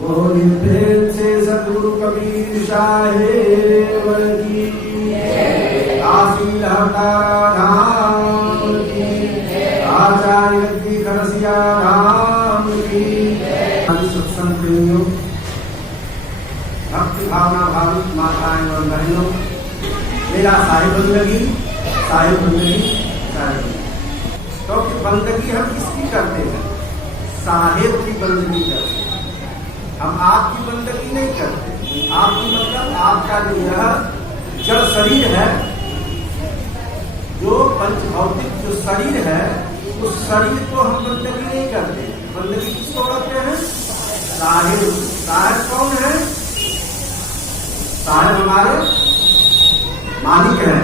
बोले प्रेम से सतगुरु कबीर साहेब की, काशी लहतारा धाम की, आचार्य की खरसिया धाम की। सत्संग प्रेमियों, भक्ति भावना भावित माताएं और बहनों, मेरा साहिब बंदगी क्योंकि बंदगी हम किसकी करते हैं? साहिब की बंदगी करते हैं। हम आपकी बंदगी नहीं करते। आपकी मतलब आपका जो यह जड़ शरीर है, जो पंच भौतिक जो शरीर है, उस शरीर को हम बंदगी नहीं करते। बंदगी किसको करते हैं? साहिब। साहिब कौन है? साहिब हमारे मालिक हैं।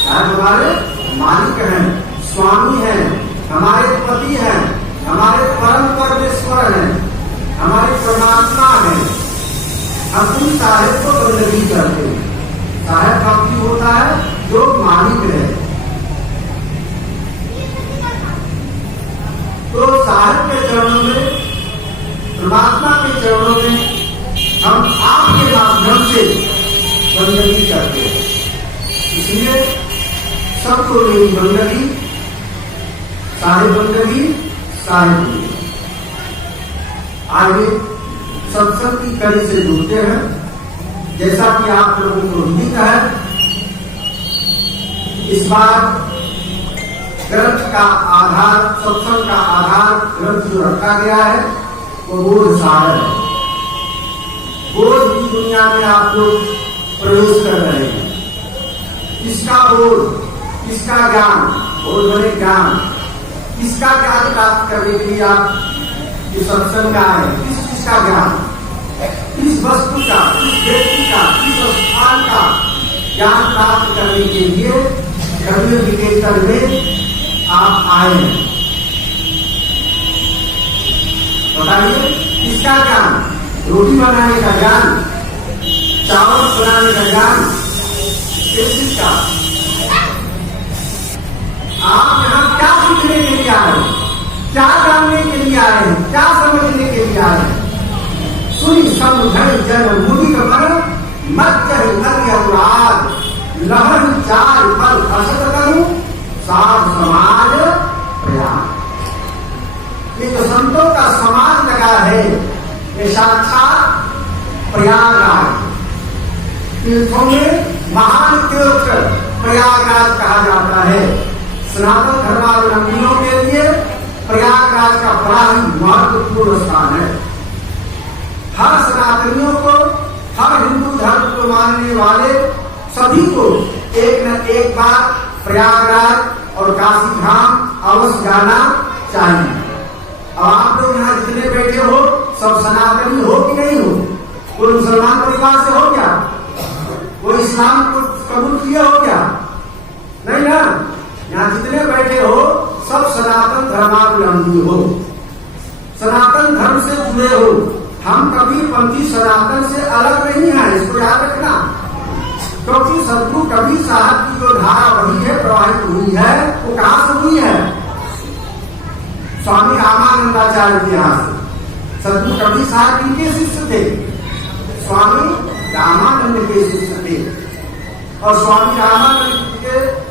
साहिब हमारे मालिक हैं, स्वामी हैं, हमारे पति हैं, हमारे परम परमेश्वर हैं, हमारे परमात्मा हैं। हम उन साहिब को बंदगी करते हैं। साहिब कभी होता है जो मालिक है। तो साहिब के चरणों में, परमात्मा के चरणों में हम आपके माध्यम से बंदगी करते हैं। इसलिए सबको मेरी बंदगी, साहिब बंदगी, साहिब बंदगी। आगे सत्संग की कड़ी से जुड़ते हैं। जैसा कि आप लोगों को विदित है, इस बार ग्रंथ का आधार, सत्संग का आधार ग्रंथ जो रखा गया है वो बोध सागर है। बोध की दुनिया में आप लोग प्रवेश कर रहे हैं। किसका बोध, किसका ज्ञान, बोध बने ज्ञान, किसका ज्ञान प्राप्त करने के लिए आप इस सत्संग का है? किस चीज का ज्ञान, किस वस्तु का, किस व्यक्ति का, किस स्थान का ज्ञान प्राप्त करने के लिए कबीर विकेतर में आप आए हैं? बताइए, किसका ज्ञान? रोटी बनाने का ज्ञान, चावल बनाने का ज्ञान, किस चीज का? आप यहाँ क्या सीखने के लिए आए हैं? क्या जानने के लिए आए हैं? क्या समझने के लिए आए हैं? सुनी समझ जन मुनि मन मत अनुराग, लहर चार फल असत करूं साध समाज प्रयाग। ये जो संतों का समाज लगा है, ये साक्षात प्रयागराज। तीर्थों में महान तीर्थ प्रयागराज कहा जाता है। सनातन धर्मावलंबियों के लिए प्रयागराज का बड़ा ही महत्वपूर्ण स्थान है। हर सनातनियों को, हर हिंदू धर्म को मानने वाले सभी को एक न एक बार प्रयागराज और काशी धाम अवश्य जाना चाहिए। अब आप लोग यहाँ जितने बैठे हो सब सनातनी हो कि नहीं हो? कोई मुसलमान परिवार से हो क्या? वो इस्लाम को कबूल किया हो क्या? नहीं ना। यहाँ जितने बैठे हो सब सनातन धर्मावलंबी हो, सनातन धर्म से जुड़े हो। हम कबीरपंथी सनातन से अलग नहीं है, इसको याद रखना। क्योंकि सतगुरु कबीर साहब की जो धारा वही है, प्रवाहित हुई है, वो कहाँ से हुई है? स्वामी रामानंदाचार्य के यहाँ से। सतगुरु कबीर साहब किनके शिष्य थे? स्वामी रामानंद के शिष्य थे। और स्वामी रामानंद के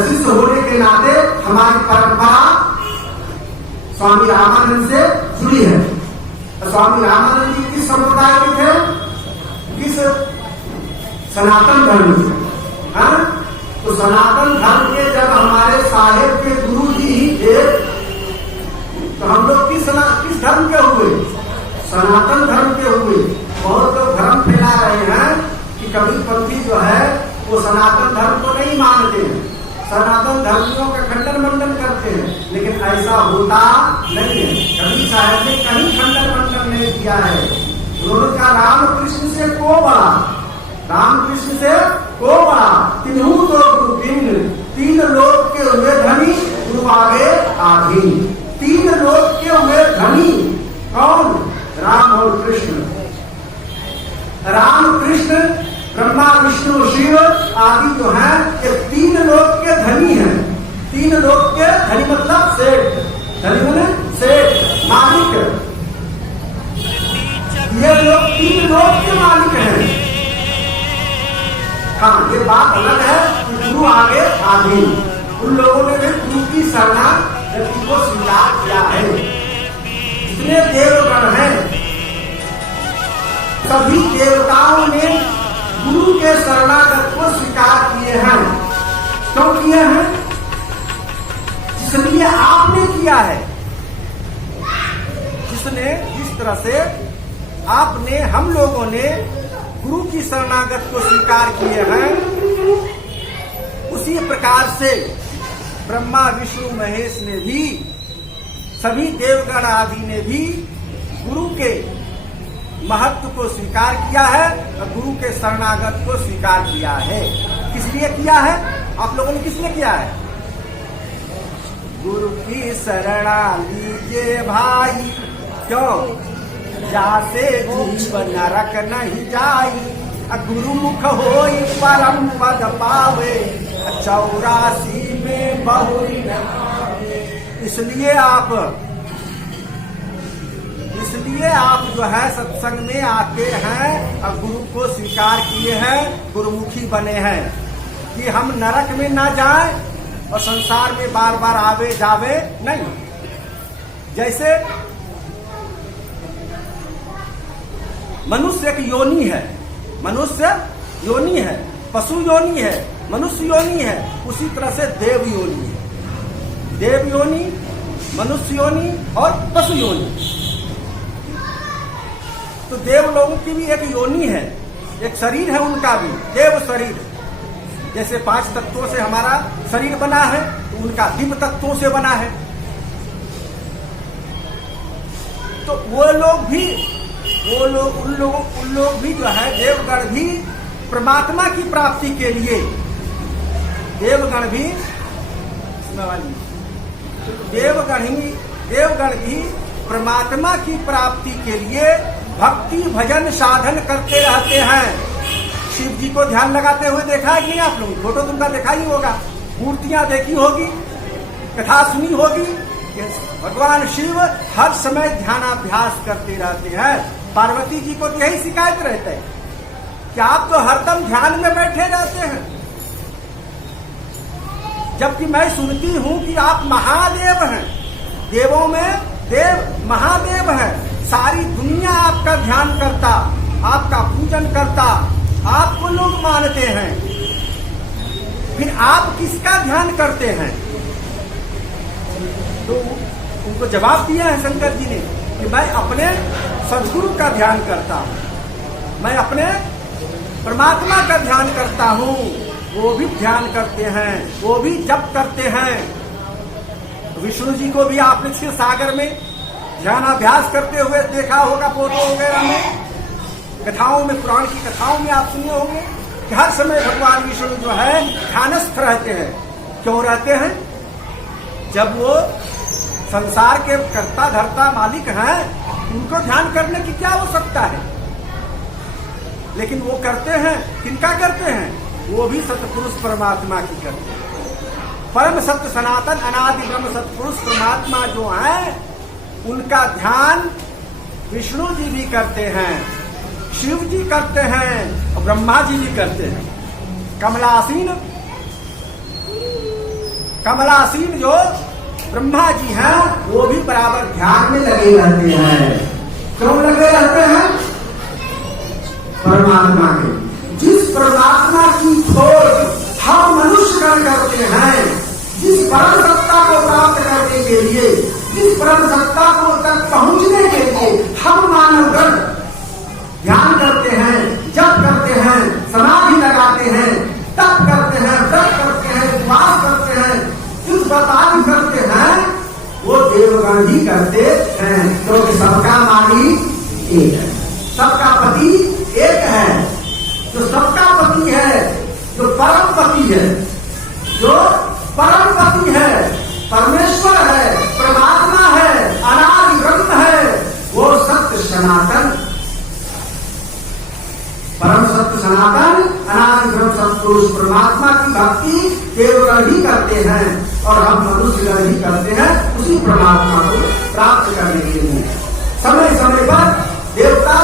शिष्य होने के नाते हमारी परंपरा स्वामी रामानंद से जुड़ी है। स्वामी रामानंद जी किस संप्रदाय के थे? किस? सनातन धर्म से। तो सनातन धर्म के जब हमारे साहेब के गुरु जी ही थे, तो हम लोग किस धर्म के हुए? सनातन धर्म के हुए। बहुत लोग धर्म फैला रहे हैं कि कबीरपंथी जो है वो सनातन धर्म को नहीं मानते हैं, सनातन धर्मियों का खंडन मंडन करते हैं, लेकिन ऐसा होता नहीं है। कबीर साहब ने कहीं खंडन मंडन नहीं किया है। उन्होंने कहा रामकृष्ण से को बड़ा, रामकृष्ण से को बड़ा, तीनों तो गुरुबिंद, तीन लोक के हुए धनी, गुरु आगे आधीन। तीन लोक के हुए धनी कौन? राम और कृष्ण। राम कृष्ण, ब्रह्मा विष्णु शिव आदि जो हैं, ये तीन लोक के धनी हैं। तीन लोक के धनी मतलब सेठ, धनी माने सेठ, मालिक। ये लोग 3 लोक के मालिक हैं। हाँ, ये बात अलग है कि गुरु आगे आगे उन लोगों ने भी गुरु की शरणागति को स्वीकार किया है। जितने देवगण हैं सभी देवताओं ने गुरु के शरणागत को स्वीकार किए हैं। क्यों किए हैं? जिसलिए आपने किया है, जिस तरह से आपने, हम लोगों ने गुरु की शरणागत को स्वीकार किए हैं, उसी प्रकार से ब्रह्मा विष्णु महेश ने भी, सभी देवगण आदि ने भी गुरु के महत्व को स्वीकार किया है और गुरु के शरणागत को स्वीकार किया है। किस लिए किया है? आप लोगों ने किस लिए किया है? गुरु की शरणा लीजिए भाई, क्यों? जासे जीवन नरक नहीं जाई, गुरु मुख होई परम पद पावे, 84 में बहुरी नहावे। इसलिए आप जो है सत्संग में आते हैं और गुरु को स्वीकार किए हैं, गुरुमुखी बने हैं कि हम नरक में ना जाएं और संसार में बार बार आवे जावे नहीं। जैसे मनुष्य एक योनि है, मनुष्य योनि है, पशु योनि है, मनुष्य योनि है, उसी तरह से देव योनि है। देव योनि, मनुष्य योनि और पशु योनि। तो देव लोगों की भी एक योनि है, एक शरीर है उनका भी, देव शरीर। जैसे 5 तत्वों से हमारा शरीर बना है, तो उनका दिव्य तत्वों से बना है। तो उन लोग भी जो है, देवगण भी परमात्मा की प्राप्ति के लिए, देवगण भी परमात्मा की प्राप्ति के लिए भक्ति भजन साधन करते रहते हैं। शिव जी को ध्यान लगाते हुए देखा है कि नहीं आप लोग? फोटो तुमका देखा ही होगा, मूर्तियां देखी होगी, कथा सुनी होगी। भगवान शिव हर समय ध्यानाभ्यास करते रहते हैं। पार्वती जी को तो यही शिकायत रहता है कि आप तो हरदम ध्यान में बैठे रहते हैं, जबकि मैं सुनती हूं कि आप महादेव हैं, देवों में देव महादेव हैं। सारी दुनिया आपका ध्यान करता, आपका पूजन करता, आपको लोग मानते हैं, फिर आप किसका ध्यान करते हैं? तो उनको जवाब दिया है शंकर जी ने कि मैं अपने सद्गुरु का ध्यान करता हूं, मैं अपने परमात्मा का ध्यान करता हूं। वो भी ध्यान करते हैं, वो भी जप करते हैं। विष्णु जी को भी आपने क्षीर सागर में ध्यानाभ्यास करते हुए देखा होगा, फोटो वगैरह में, कथाओं में, पुराण की कथाओं में आप सुने होंगे कि हर समय भगवान विष्णु जो है ध्यानस्थ रहते हैं। क्यों रहते हैं? जब वो संसार के कर्ता धर्ता मालिक हैं, उनको ध्यान करने की क्या आवश्यकता है? लेकिन वो करते हैं, किनका करते हैं? वो भी सतपुरुष परमात्मा की करते हैं। परम सत्य सनातन अनादि ब्रह्म सतपुरुष परमात्मा जो है, उनका ध्यान विष्णु जी भी करते हैं, शिव जी करते हैं और ब्रह्मा जी भी करते हैं। कमलासीन जो ब्रह्मा जी हैं, वो भी बराबर ध्यान में लगे रहते हैं। क्यों लगे रहते हैं? परमात्मा के, जिस परमात्मा की खोज हम मनुष्यगण करते हैं, जिस परम सत्ता को प्राप्त करने के लिए, जिस परम सत्ता को तक पहुंचने के लिए हम मानवगण ध्यान करते हैं, जप करते हैं, समाधि लगाते हैं, तप करते हैं, व्रत करते हैं, उपवास करते हैं, युद्ध व्रतादि करते हैं, वो देवगण ही करते हैं। क्योंकि सबका मालिक एक है, सबका पति एक है। जो सबका पति है, जो परम पति है, जो परम पति है, परमेश्वर है, परमात्मा है, अनादि ब्रह्म है, वो सत्य सनातन, परम सत्य सनातन अनादि ब्रह्म सत्पुरुष परमात्मा की भक्ति देवगण ही करते हैं और हम मनुष्यगण ही करते हैं उसी परमात्मा को प्राप्त करने के लिए। समय समय पर देवता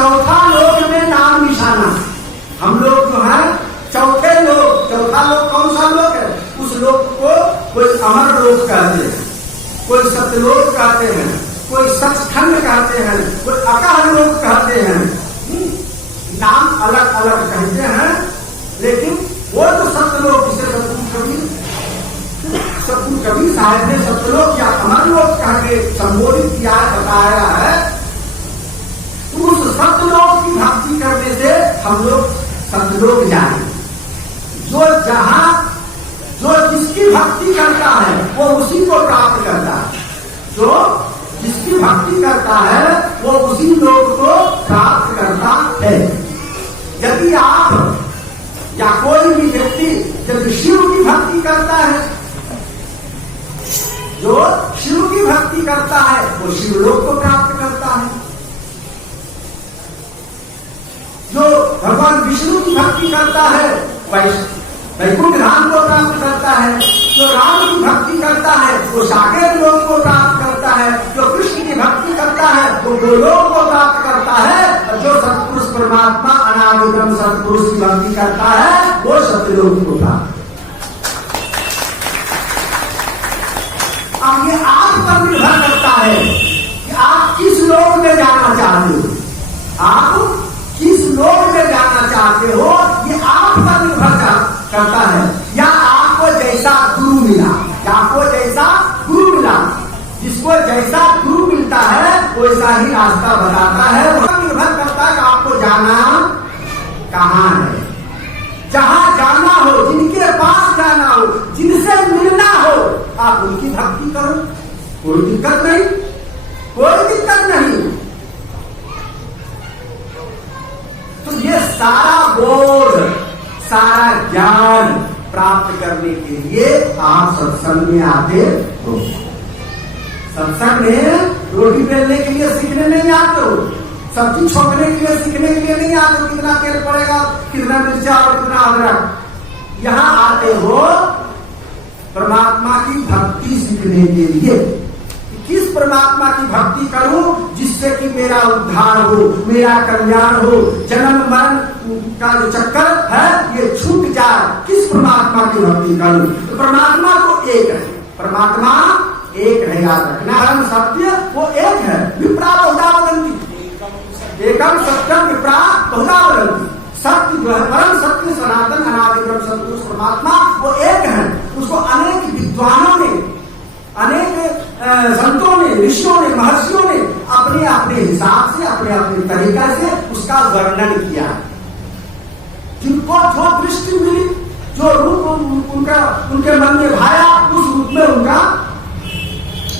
चौथा लोक में नाम निशाना। हम लोग जो है चौथा लोक कौन सा लोक है? उस लोक को कोई अमर लोक कहते हैं, कोई सत्यलोक कहते हैं, कोई सचखंड कहते हैं, कोई अकाल लोक कहते हैं। नाम अलग अलग कहते हैं, लेकिन वो तो सत्यलोक, जिसे सतगुरु कबीर साहब ने सत्यलोक या अमर लोक कह के संबोधित किया, बताया है। तो उस सत्यलोक की भक्ति करने से हम लोग सत्यलोक जाएंगे। जो जिसकी भक्ति करता है वो उसी को प्राप्त करता है। जो जिसकी भक्ति करता है वो उसी लोक को प्राप्त करता है। यदि आप या कोई भी व्यक्ति यदि शिव की भक्ति करता है, जो शिव की भक्ति करता है वो शिवलोक को प्राप्त करता है। जो भगवान विष्णु की भक्ति करता है वैकुंठ धाम को प्राप्त करता है। जो राम की भक्ति करता है वो साकेत लोक को प्राप्त करता है। जो कृष्ण की भक्ति करता है वो गोलोक को प्राप्त करता है। और जो सत्पुरुष परमात्मा अनादिगम सत्पुरुष की भक्ति करता है वो सत्यलोक को प्राप्त। अब ये आप पर निर्भर करता है कि आप किस लोक में जाना चाहते हो। आप किस लोक में जाना चाहते हो ये आप पर निर्भर करता है। या आपको जैसा गुरु मिला, या आपको जैसा गुरु मिला, जिसको जैसा गुरु मिलता है वैसा ही रास्ता बताता है। वह निर्भर करता है कि आपको जाना कहाँ है। जहां जाना हो, जिनके पास जाना हो, जिनसे मिलना हो, आप उनकी भक्ति करो, कोई दिक्कत नहीं, कोई दिक्कत नहीं। तो ये सारा बोध, सारा ज्ञान प्राप्त करने के लिए आप सत्संग में आते हो। सत्संग में रोटी बेलने के लिए सीखने नहीं आते हो, सब्जी छोकने के लिए सीखने के लिए नहीं आते हो, कितना तेल पड़ेगा, कितना मिर्चा और कितना अदरक। यहाँ आते हो परमात्मा की भक्ति सीखने के लिए। किस परमात्मा की भक्ति करूं जिससे कि मेरा उद्धार हो, मेरा कल्याण हो, जन्म मरण का जो चक्कर है ये छूट जाए। किस परमात्मा की भक्ति करूं? तो परमात्मा तो एक है, परमात्मा एक है, याद रखना। परम सत्य वो एक है, विप्रा बहुधा वदन्ति, एकम सत्यम विप्रा बहुधा वदन्ति। सत्य जो है परम सत्य सनातन अनादिक्रम सत्पुरुष परमात्मा वो एक है। उसको अनेक विद्वानों ने, अनेक संतों ने, ऋषियों ने, महर्षियों ने अपने अपने हिसाब से, अपने अपने तरीका से उसका वर्णन किया। जिनको जो दृष्टि मिली, जो रूप उनके मन में भाया, उस रूप में उनका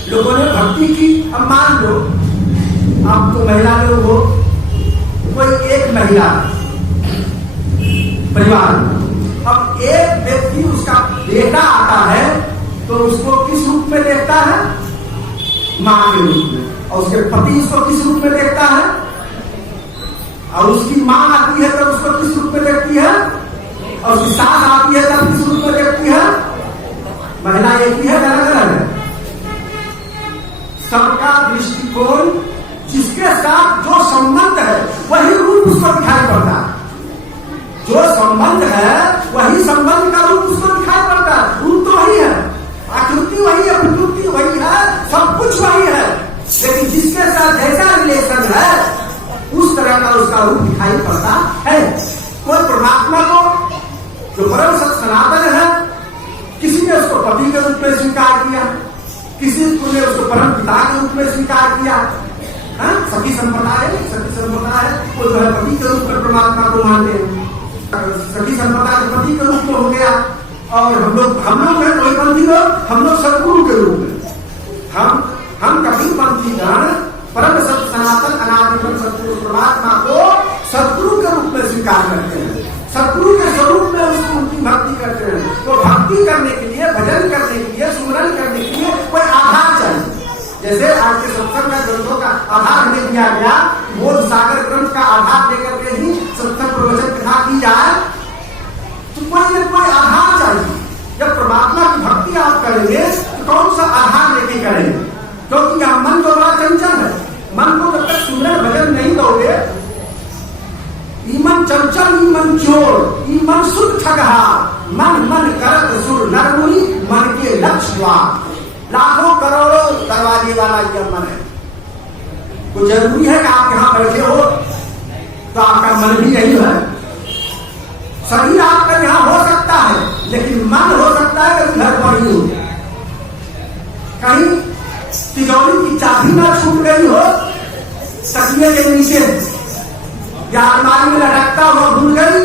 लोगों ने भक्ति की। अब मान लो आप तो महिला लोग हो, कोई एक महिला परिवार, अब एक व्यक्ति उसका बेटा आता है तो उसको किस रूप में देखता है? मां के रूप में। और उसके पति उसको किस रूप में देखता है? और उसकी मां आती है तब उसको किस रूप में देखती है? और उसकी सास आती है तब किस रूप में देखती है? महिला एक ही है, अलग अलग है। सबका दृष्टिकोण, जिसके साथ जो संबंध है वही रूप उसको दिखाई पड़ता है। जो संबंध है वही संबंध का रूप उसको दिखाई पड़ता है। रूप तो वही है, आकृति वही है, प्रकृति वही है, सब कुछ वही है, लेकिन जिसके साथ जैसा रिलेशन है उस तरह का उसका रूप दिखाई पड़ता है। कोई परमात्मा को जो परम सत्य सनातन है, किसी ने उसको पति के रूप में स्वीकार किया, किसी ने उसको परम पिता के रूप में स्वीकार किया। सखी संप्रदाय है, वो जो है पति के रूप में परमात्मा को मानते हैं। सखी संप्रदाय पति के रूप में हो गया। और हम लोग हैं कोई पंथी लोग, हम लोग सदगुरु के रूप में, हम कबीर पंथी गण परम सत्य सनातन अनादिक्रम सतपुरुष परमात्मा को सदगुरु के रूप में स्वीकार करते हैं, सदगुरु के स्वरूप में उसको उनकी भक्ति करते हैं। तो भक्ति करने के लिए, भजन करने के लिए, सुमरन करने के लिए कोई आधार चाहिए। जैसे आज के सत्संग का ग्रंथों का आधार हमें दिया गया, बोध सागर ग्रंथ का आधार लेकर के ही सत्संग प्रवचन कथा की जाए, तो कोई आधार चाहिए। जब परमात्मा की भक्ति आप करेंगे तो कौन सा आधार लेके करेंगे? क्योंकि यहाँ मन तो बड़ा चंचल है। मन को जब तक सुमरन भजन नहीं दोगे, चंचल ई मन चोर, ई मन सुध ठगहा, मन मन करत सुर नरमुनि, मन के लक्ष्य द्वार। लाखों करोड़ों दरवाजे वाला यह मन है। तो जरूरी है कि आप यहाँ बैठे हो तो आपका मन भी यही है। शरीर आपका यहाँ हो सकता है, लेकिन मन हो सकता है कि घर पर ही हो, कहीं तिजोरी की चाबी ना छूट गई हो, तकिए के नीचे या अलमारी में लटकता हुआ भूल गई,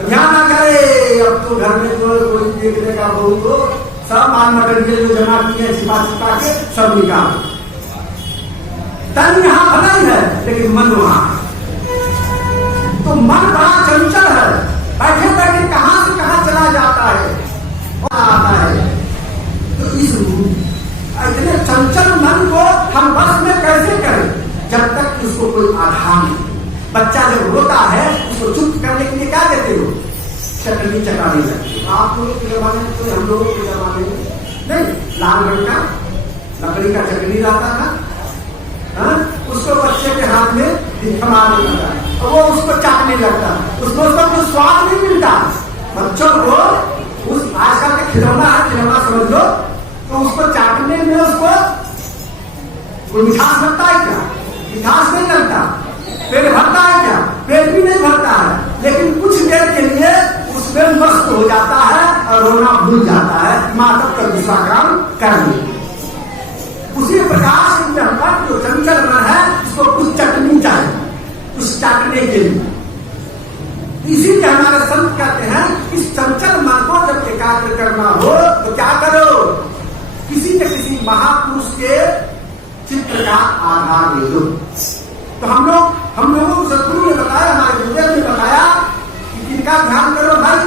ध्यान ना करे। अब तो घर में जो कोई देखने का बहुत हो, सब माल मटेरियल जो जमा किए छिपा छिपा के सब निकाल। तन यहाँ भला ही है, लेकिन मन वहां। तो मन बड़ा चंचल है, बैठे बैठे कहां से कहां चला जाता है और आता है। तो इस इतने चंचल मन को हम बस में कैसे करें, जब तक उसको कोई आधार नहीं। बच्चा जब रोता है, उसको चुप करने के लिए क्या देते हो? चटनी चटाने लगते। आप लोगों के जमाने में तो हम लोगों के जमाने में नहीं, लाल रंग का लकड़ी का चटनी रहता था, उसको बच्चे के हाथ में थमाने लगता है और वो उसको चाटने लगता है। उसको उसका कोई स्वाद नहीं मिलता। बच्चों को उस आजकल के खिलौना है, खिलौना समझ लो, तो उसको चाटने में उसको कोई मिठास लगता है क्या? मिठास नहीं लगता। पेट भरता है क्या? पेट भी नहीं भरता है, लेकिन कुछ देर के लिए उसमें मस्त हो जाता है और रोना भूल जाता है, माँ तब तक दूसरा काम कर ले। उसी प्रकार से जो चंचल मन है, उसको कुछ चटनी चाहिए, कुछ चाटने के लिए। इसीलिए हमारे संत कहते हैं, इस चंचल मन को जब एकाग्र करना हो तो क्या करो? किसी न किसी महापुरुष के चित्र का आधार ले लो। तो हम लोगों को सदगुरु ने बताया, हमारे गुरुदेव ने बताया कि किनका ध्यान करो भाई?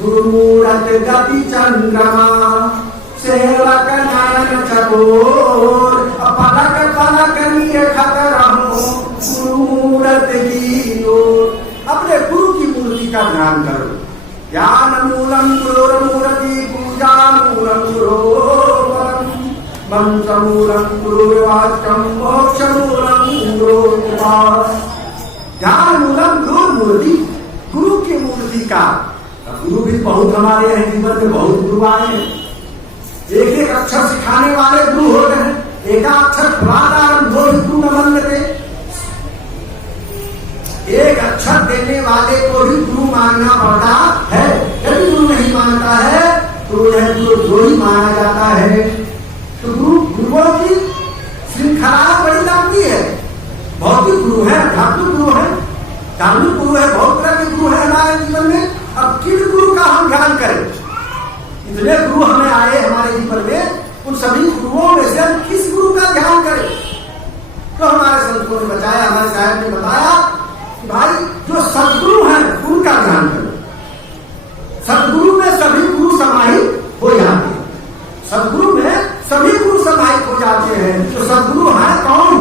गुरु मूरत गति चंद्रमा, सेवक नयन चकोर, पलक पलक निरखत रहो गुरु मूरत की ओर। अपने गुरु की मूर्ति का ध्यान करो। ज्ञान मूलम गुरुर्मूर्ति, पूजा मूलम गुरोपरम, मंत्र मूलम गुरुर्वाक्यम, मोक्ष मूलम गुरुर्कृपा। ज्ञान मूलम गुरुर्मूर्ति, गुरु की मूर्ति का। गुरु भी बहुत हमारे हैं, जीवन में बहुत गुरु आए हैं। एक एक अक्षर सिखाने वाले गुरु होते हैं। एक अक्षर प्राणायाम दो गुरु न बनते। एक अक्षर देने वाले को ही गुरु मानना पड़ता है। यदि गुरु नहीं मानता है तो यह गुरु ही माना जाता है। तो गुरुओं की श्रृंखला बड़ी लंबी है। भौतिक गुरु है, आध्यात्मिक गुरु है, धार्मिक गुरु है, बहुत तरह के गुरु है हमारे जीवन में। अब किन गुरु का हम ध्यान करें? इतने गुरु हमें आए हमारे जीवन में, उन सभी गुरुओं में से हम किस गुरु का ध्यान करें? तो हमारे संतों ने बताया, हमारे साहब ने बताया कि भाई जो सदगुरु हैं उनका ध्यान करो। सदगुरु में सभी गुरु समाहित हो जाते हैं। सदगुरु में सभी गुरु समाहित हो जाते हैं। तो सदगुरु है कौन?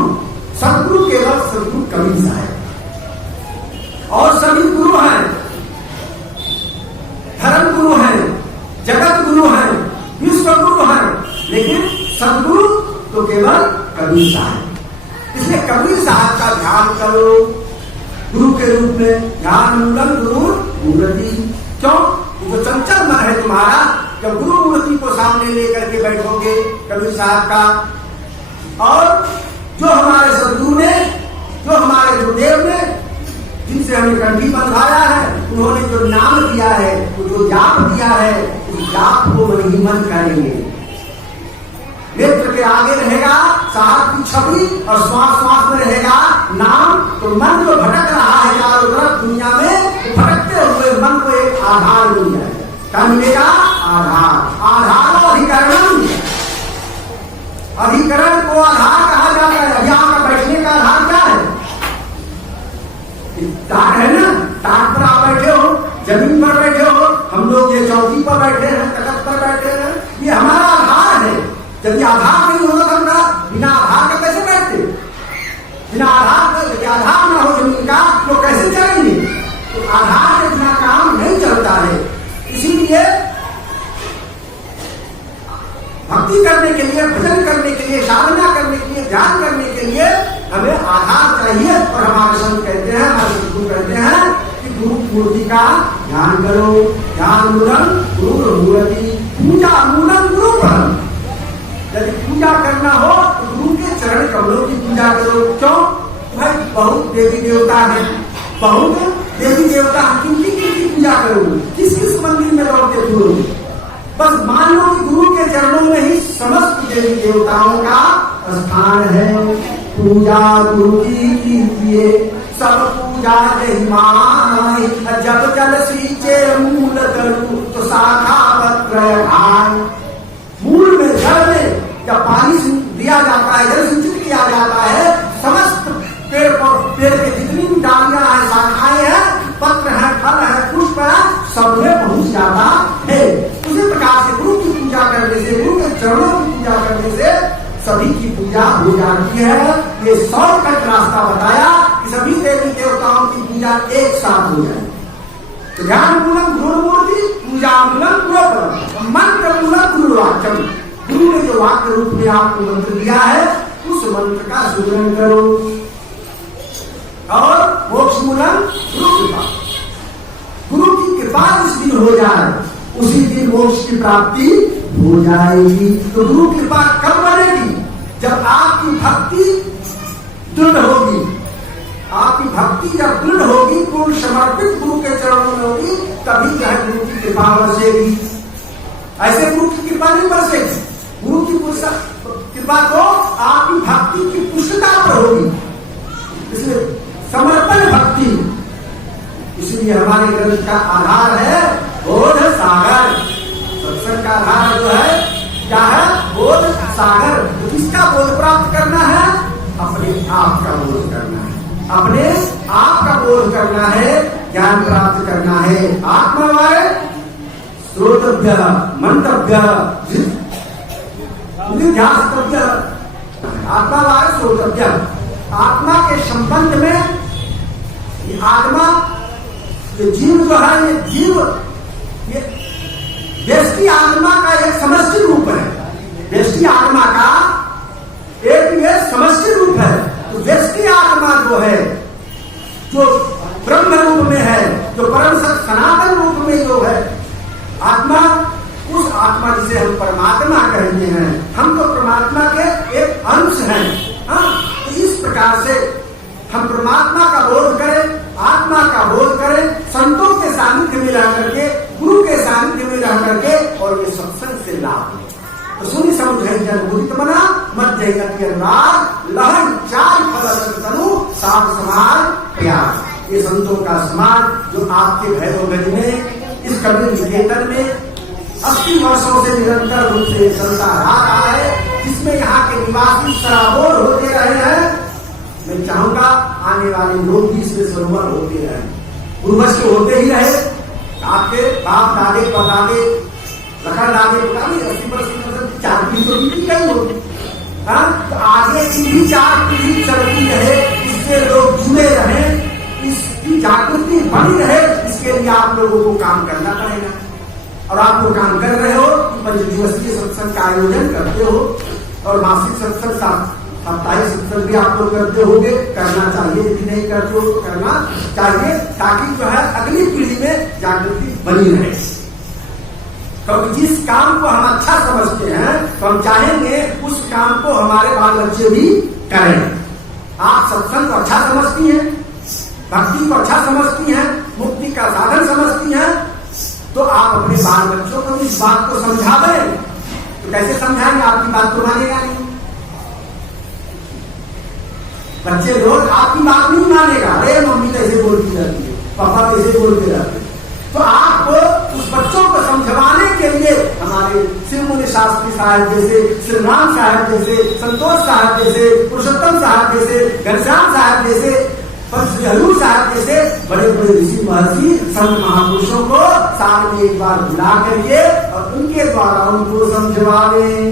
सदगुरु केवल सदगुरु कबीर साहब। और सभी गुरु हैं, धर्म गुरु हैं, जगत गुरु हैं, विश्व गुरु हैं, लेकिन सदगुरु तो केवल कबीर साहब। इसलिए कबीर साहब का ध्यान करो गुरु के रूप में। ज्ञान मूलम गुरु मूर्ति। क्यों? जो चंचल मन है तुम्हारा, जब गुरु मूर्ति को सामने लेकर के बैठोगे कबीर साहब का, और जो हमारे सदगुरु ने, जो हमारे गुरुदेव ने, जिनसे हमें कंठी बंधवाया है, उन्होंने जो नाम दिया है, जो जाप दिया है, उस जाप को मन ही मन करेंगे। नेत्र के आगे रहेगा साहब की छवि और श्वास श्वास में रहेगा नाम। तो मन जो भटक रहा है चारों तरफ दुनिया में, भटकते हुए मन को एक आधार मिल जाएगा। क्या मिलेगा? आधार। आधार अधिकरण। अधिकरण को आधार कहा जाता है। अभी आपका बैठने का आधार क्या है? टाट है ना, टाट पर आप बैठे हो, जमीन पर बैठे हो, हम लोग ये चौकी पर बैठे हैं, तख्त पर बैठे हैं, ये हमारा आधार है। जब ये आधार नहीं होगा तो हम बिना आधार के कैसे बैठते? बिना आधार के, आधार ना हो जमीन का तो कैसे चलेंगे? तो आधार के बिना काम नहीं चलता है। इसीलिए भक्ति करने के लिए, भजन करने के लिए, साधना करने के लिए, ध्यान करने के लिए हमें आधार चाहिए। और हमारे संत कहते हैं, हमारे गुरु कहते हैं कि गुरु मूर्ति का ध्यान करो। ध्यान मूलम गुरु मूर्ति, पूजा मूलम गुरु परम। यदि पूजा करना हो तो गुरु के चरण कमलों की पूजा करो। क्यों भाई? बहुत देवी देवता है, बहुत देवी देवता, किनकी किनकी पूजा करो? किस किस मंदिर में लौटते फिरो? बस मान लो कि गुरु के चरणों में ही समस्त देवी देवताओं का स्थान है। पूजा गुरु की कीजिए, सब पूजा नहीं माय। जब जल सींचे मूल करूं तो शाखा पत्र खाए। मूल में जल में जब पानी दिया जाता है, जल सिंचित किया जाता है, समस्त पेड़ के जितनी भी डालियां हैं, शाखाएं हैं, पत्र है, फल है, पुष्प है, सब में पहुंच जाता है। उसी प्रकार से गुरु की पूजा करने से, गुरु के चरणों की पूजा करने से सभी की पूजा हो जाती है। ये शॉर्टकट रास्ता बताया कि सभी देवी देवताओं की पूजा एक साथ हो जाए। तो ध्यान मूलम गुरु मूर्ति, पूजा मूलम गुरु परम, मंत्र मूलम गुरु वाक्यम। गुरु ने जो वाक्य रूप में आपको मंत्र दिया है, उस मंत्र का सुमिरन करो। और मोक्ष मूलम गुरु कृपा, गुरु की कृपा जिस दिन हो जाए उसी दिन मोक्ष की प्राप्ति हो जाएगी। तो गुरु कृपा कब बनेगी? जब आपकी भक्ति दृढ़ होगी। आपकी भक्ति जब दृढ़ होगी, पूर्ण समर्पित गुरु के चरणों में होगी, तभी जो है गुरु की कृपा बरसेगी। ऐसे गुरु की कृपा नहीं बरसेगी। गुरु की कृपा तो आपकी भक्ति की पुष्टता पर होगी, इसलिए समर्पण भक्ति। इसलिए हमारे ग्रंथ का आधार है बोध सागर। सत्संग का आधार जो है क्या है? बोध सागर। तो किसका बोध प्राप्त करना है? अपने आप का बोध करना है, अपने आप का बोध करना है, ज्ञान प्राप्त करना है। आत्मावाय श्रोतव्य, मंतव्य, ध्यास्तव्य। आत्मावाय श्रोतव्य, आत्मा के संबंध में ये आत्मा, ये जीव जो है, ये जीव, ये व्यष्टि आत्मा का एक समष्टि रूप है। व्यष्टि आत्मा का एक ये समष्टि रूप है। तो व्यष्टि आत्मा जो है, जो ब्रह्म रूप में है, जो परम सत्य सनातन रूप में जो है आत्मा, उस आत्मा जिसे हम परमात्मा कहते हैं, हम तो परमात्मा के एक अंश हैं। हाँ, तो इस प्रकार से हम परमात्मा का बोध करें, आत्मा का बोध करें, संतों के सानिध्य में रह करके, गुरु के सानिध्य में रह करके, और ये सत्संग से लाभ है। तो सुनि समुझ जन मुदित मना, मत जय गति अनुराग, लहन चार फल तनु, सात समान प्यार। ये संतों का समाज जो आपके भैरवगंज में, इस कबीर निकेतन में 80 वर्षों से निरंतर रूप से चलता आ रहा है, जिसमें यहाँ के निवासी सराबोर होते रहे हैं। मैं चाहूंगा आने वाले लोग भी इसमें सरोवर होते रहे, पूर्वज के होते ही रहे। आपके बाप दादे परदादे लखन दादे 80% 4 पीढ़ी तो बीती गई होगी। तो आगे की भी 4 पीढ़ी चलती रहे, इससे लोग जुड़े रहे, इसकी जागृति बनी रहे, इसके लिए आप लोगों को काम करना पड़ेगा। और आप लोग काम कर रहे हो, 5 दिवसीय सत्संग का आयोजन करते हो, और मासिक सत्संग, साप्ताहिक सत्संग भी आप लोग करते होंगे, करना चाहिए। यदि नहीं करते हो तो करना चाहिए, ताकि जो है अगली पीढ़ी में जागृति बनी रहे। क्योंकि जिस काम को हम अच्छा समझते हैं, तो हम चाहेंगे उस काम को हमारे बाल बच्चे भी करें। आप सत्संग को अच्छा समझती हैं, भक्ति को अच्छा समझती हैं, मुक्ति का साधन समझती हैं, तो आप अपने बाल बच्चों को इस बात को समझावें। तो कैसे समझाएंगे? आपकी बात तो मानेगा नहीं। बच्चे लोग आपकी बात नहीं मानेगा। अरे मम्मी कैसे बोलती रहती है, पापा कैसे बोलते रहते हैं। तो आपको उस बच्चों को समझवाने के लिए हमारे शिवमुनि शास्त्री साहब जैसे, श्री राम साहब जैसे, संतोष साहब जैसे, पुरुषोत्तम साहब जैसे, घनश्याम साहब जैसे, श्री हजूर साहब जैसे बड़े बड़े ऋषि महर्षि संत महापुरुषों को साल में एक बार बुला करके और उनके द्वारा उनको समझवावे।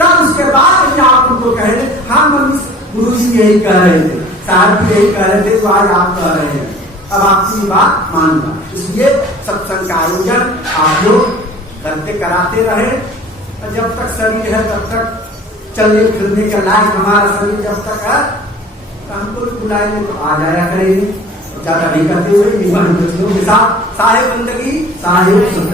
तब उसके बाद आप उनको कहें, हाँ मम्मी गुरु जी यही कह रहे थे, साहब भी यही कह रहे थे, तो आज आप कह रहे हैं, अब आपकी बात मानना। इसलिए सत्संग का आयोजन आप लोग करते कराते रहे। जब तक शरीर है तब तक चलने फिरने का लायक हमारा शरीर जब तक है, तो हमको बुलाएंगे तो आ जाया करेंगे। ज्यादा नहीं करते हुए इन कुछ लोगों के साथ साहेब बंदगी साहेब सुख